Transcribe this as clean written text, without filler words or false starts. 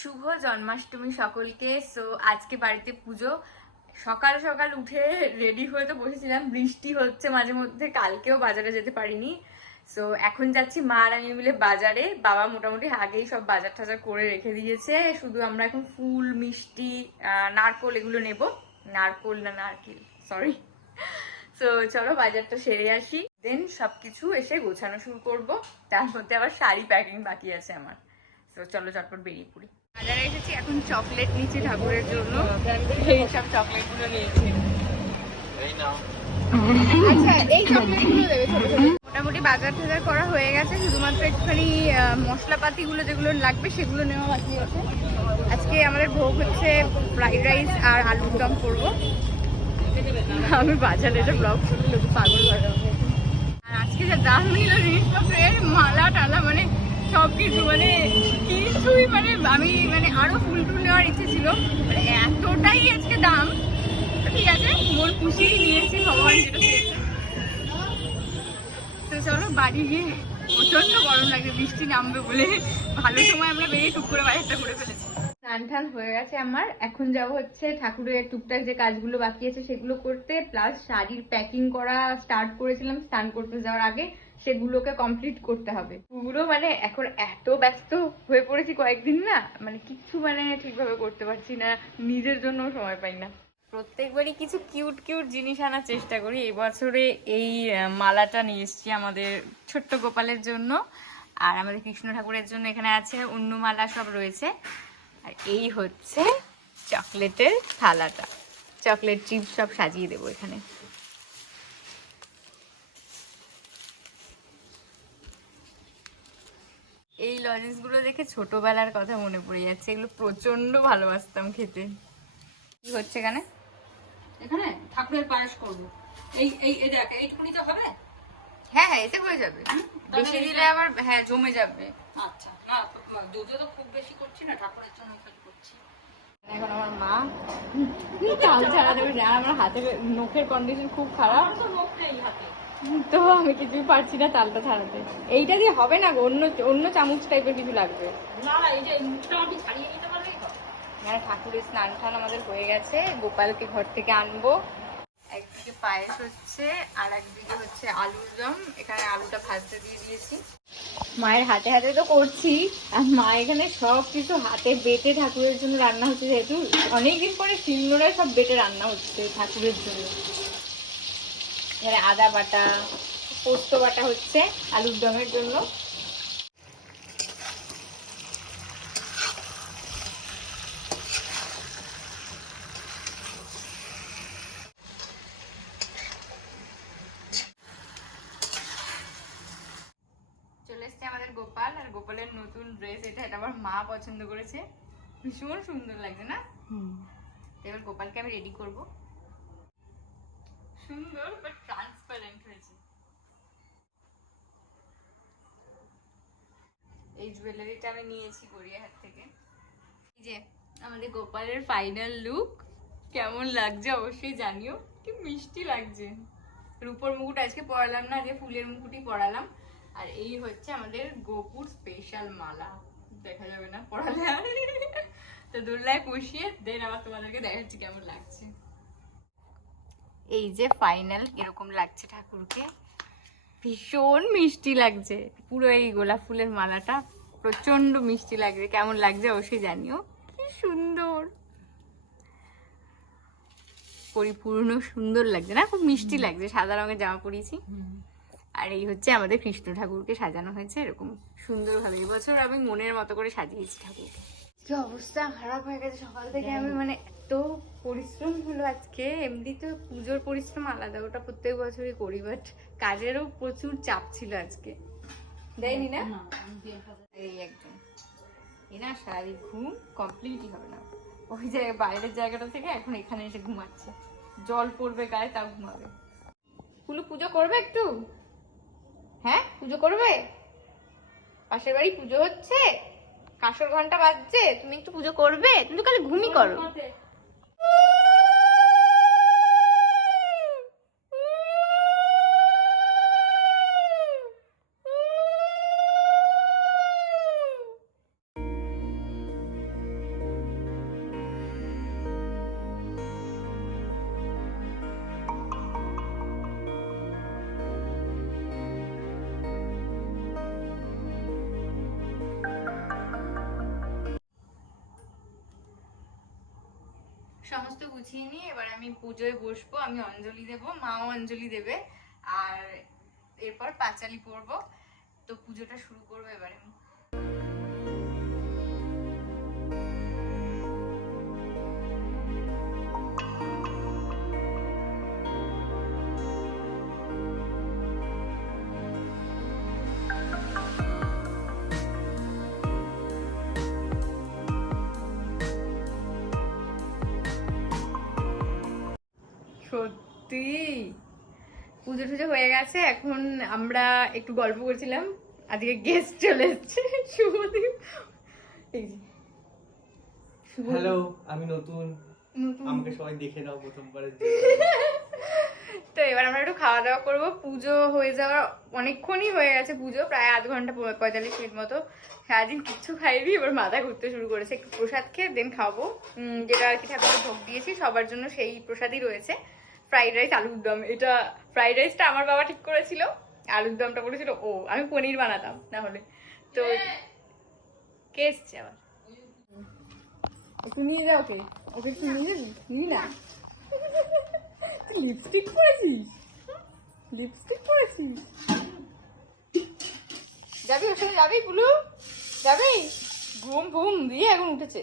শুভ জন্মাষ্টমী সকলকে। সো আজকে বাড়িতে পুজো। সকাল সকাল উঠে রেডি হয়ে তো বসেছিলাম, বৃষ্টি হচ্ছে মাঝে মধ্যে, কালকেও বাজারে যেতে পারিনি। সো এখন যাচ্ছি মা আর আমি মিলে বাজারে। বাবা মোটামুটি আগেই সব বাজার টাজার করে রেখে দিয়েছে, শুধু আমরা এখন ফুল, মিষ্টি, নারকোল এগুলো নেব। নারকোল না নারকেল, সরি। তো চলো বাজারটা সেরে আসি, দেন সবকিছু এসে গোছানো শুরু করব। তার মধ্যে আবার শাড়ি প্যাকিং বাকি আছে আমার। তো চলো চটপট বেরিয়ে পড়ি। বাজারে এসেছি, এখন চকলেট নিচ্ছি ঠাকুরের জন্য। এই সব চকলেট গুলো নিয়েছি। আচ্ছা এই চকলেট গুলো দেবে ছোট ছোট। মোটামুটি বাজার টাজার করা হয়ে গেছে, শুধুমাত্র একটুখানি মশলাপাতি গুলো যেগুলো লাগবে সেগুলো নেওয়া বাকি আছে। আজকে আমাদের ভোগ হচ্ছে ফ্রাইড রাইস আর আলুর দম করবো। আমি বাজারে এটা ব্লগ শুরু লোক পাগল হয়ে যাবে। আর আজকে যা দাম নিল জিনিসপত্রের, মালা টালা মানে সবকিছু, মানে কিছুই মানে আমি মানে আরো ফুল টুল নেওয়ার ইচ্ছে ছিল, মানে এতটাই আজকে দাম। ঠিক আছে, মন খুশি নিয়েছি, ভগবান যেটা চেয়েছে। তো চলো বাড়ি গিয়ে, প্রচন্ড গরম লাগে, বৃষ্টি নামবে বলে ভালো সময় আমরা বেরিয়ে টুক করে বাড়িটা ঘুরে ফেলেছি। স্নান টান হয়ে গেছে আমার, এখন যাবো হচ্ছে ঠাকুরের টুকটাক যে কাজগুলো বাকি আছে সেগুলো করতে, প্লাস শাড়ির প্যাকিং করা স্টার্ট করেছিলাম স্নান করতে যাওয়ার আগে, সেগুলোকে কমপ্লিট করতে হবে। পুরো মানে এখন এত ব্যস্ত হয়ে পড়েছি কয়েকদিন না, মানে কিচ্ছু মানে ঠিকভাবে করতে পারছি না, নিজের জন্য সময় পাই না। প্রত্যেকবারই কিছু কিউট কিউট জিনিস আনার চেষ্টা করি। এই বছরে এই মালাটা নিয়ে এসেছি আমাদের ছোট্ট গোপালের জন্য, আর আমাদের কৃষ্ণ ঠাকুরের জন্য এখানে আছে অন্য মালা সব রয়েছে। আর এই হচ্ছে চকলেটের থালাটা, চকলেট চিপস সব সাজিয়ে দেবো এখানে। এই লজেন্স গুলো দেখে ছোটবেলার কথা মনে পড়ে যাচ্ছে, এগুলো প্রচন্ড ভালোবাসতাম খেতে। কি হচ্ছে এখানে? এখানে ঠাকুরের পায়েস করবো। এই এই এই দেখ, এইটুকুনি তো হবে। হ্যাঁ হ্যাঁ, এতে হয়ে যাবে, বেশি দিলে আবার হ্যাঁ জমে যাবে। আচ্ছা, না দুধে তো খুব বেশি করছি না, ঠাকুরের জন্য খালি করছি। এখন আমার মা চাল ছাড়া দেবে না, আমার হাতের নখের কন্ডিশন খুব খারাপ, তো লোক নেই হাতে। তো আমি কিছুই পারছি না চালটা ছাড়াতে। এইটা দিয়ে হবে না গো, অন্য অন্য চামচ টাইপের কিছু লাগবে। না না, এই যে মুখটা আমি ছাড়িয়ে নিতে পারলেই হবে। মানে ঠাকুরের স্নান টান আমাদের হয়ে গেছে, গোপালকে ঘর থেকে আনবো। একদিকে পায়েস হচ্ছে আর একদিকে হচ্ছে আলুর দম, এখানে আলুটা ভাজতে দিয়ে দিয়েছি। মায়ের হাতে হাতে তো করছি, আর মা এখানে সব কিছু হাতে বেটে ঠাকুরের জন্য রান্না হচ্ছে, যেহেতু অনেকদিন পরে শিলনোড়ায় সব বেটে রান্না হচ্ছে ঠাকুরের জন্য। এখানে আদা বাটা, পোস্ত বাটা হচ্ছে আলুর দমের জন্য। চলে এসছে আমাদের গোপাল, আর গোপালের নতুন ড্রেস এটা, এটা আমার মা পছন্দ করেছে, ভীষণ সুন্দর লাগছে না? এবার গোপালকে আমি রেডি করব। সুন্দর বাট ট্রান্সপারেন্ট হয়েছে। এই জুয়েলারিটা আমি নিয়েছি গড়িয়াহাট থেকে। এই যে আমাদের গোপালের ফাইনাল লুক, কেমন লাগছে অবশ্যই জানিও। কি মিষ্টি লাগছে। রূপোর মুকুট আজকে পরালাম না, যে ফুলের মুকুটই পরালাম। আর এই হচ্ছে আমাদের গোপুর স্পেশাল মালা, দেখা যাবে না পরালে। তো দোল্লায় বসিয়ে দেন আবার তোমাদেরকে দেখাচ্ছি কেমন লাগছে। এই যে ফাইনাল এরকম লাগছে ঠাকুরকে, ভীষণ মিষ্টি লাগছে। পুরো এই গোলাপ ফুলের মালাটা প্রচন্ড মিষ্টি লাগছে, কেমন লাগছে অবশ্যই জানিও। কি সুন্দর, পরিপূর্ণ সুন্দর লাগছে না? খুব মিষ্টি লাগছে, সাদা রঙের জামা পরিয়েছি। আর এই হচ্ছে আমাদের কৃষ্ণ ঠাকুরকে সাজানো হয়েছে এরকম সুন্দর ভাবে। এবছর আমি মনের মতো করে সাজিয়েছি ঠাকুরকে। কি অবস্থা খারাপ হয়ে গেছে সকাল থেকে, আমি মানে এত পরিশ্রম হলো আজকে। এমনি তো পুজোর পরিশ্রম আলাদা, ওটা প্রত্যেক বছরই করি, বাট কাজেরও প্রচুর চাপ ছিল আজকে। দেয়নি না এই একদম, এ না সারাদিন ঘুম কমপ্লিটই হবে না। ওই যে বাইরের জায়গাটা থেকে এখন এখানে এসে ঘুমাচ্ছে, জল পড়বে গায়ে তাও ঘুমাবে। কুলু পুজো করবে একটু? হ্যাঁ পুজো করবে, পাশের বাড়ি পুজো হচ্ছে, কাঁসর ঘন্টা বাজছে, তুমি একটু পুজো করবে? তুমি তো খালি ঘুমই করো। সমস্ত গুছিয়ে নিয়ে এবার আমি পুজোয় বসবো। আমি অঞ্জলি দেব, মাও অঞ্জলি দেবে, আর এরপর পাঁচালি পরবো। তো পুজোটা শুরু করবো এবারে আমি। সত্যি পুজো টুজো হয়ে গেছে, এখন আমরা একটু গল্প করছিলাম। আজকে গেস্ট চলে এসেছে, শুভদীপ। এই যে, শুভদীপ। হ্যালো, আমি নতুন। নতুন। আমাকে সবাই দেখে নাও প্রথমবারের জন্য। তো এবার আমরা একটু খাওয়া দাওয়া করবো। পুজো হয়ে যাওয়ার অনেকক্ষণই হয়ে গেছে, পুজো প্রায় আধ ঘন্টা 45 মিনিট মতো। সারাদিন কিচ্ছু খাইনি, এবার মাথা ঘুরতে শুরু করেছে। একটু প্রসাদ খেয়ে দেন খাবো, যেটা আর কি ঠাকুরকে ভোগ দিয়েছি সবার জন্য, সেই প্রসাদই রয়েছে। ফ্রাইড রাইস, আলুর দম। এটা ফ্রাইড রাইসটা আমার বাবা ঠিক করেছিল, আলুর দমটা বলেছিল ও, আমি পনির বানাতাম না হলে। তো কে এসছে আবার? একটু নিয়ে যা ওকে, ওকে একটু নিয়ে যাবি, নিবি না? লিপস্টিক পরেছিস, লিপস্টিক পরেছিস। যাবি ওর সাথে, যাবি পুলু, যাবি? ঘুম ঘুম দিয়ে এখন উঠেছে।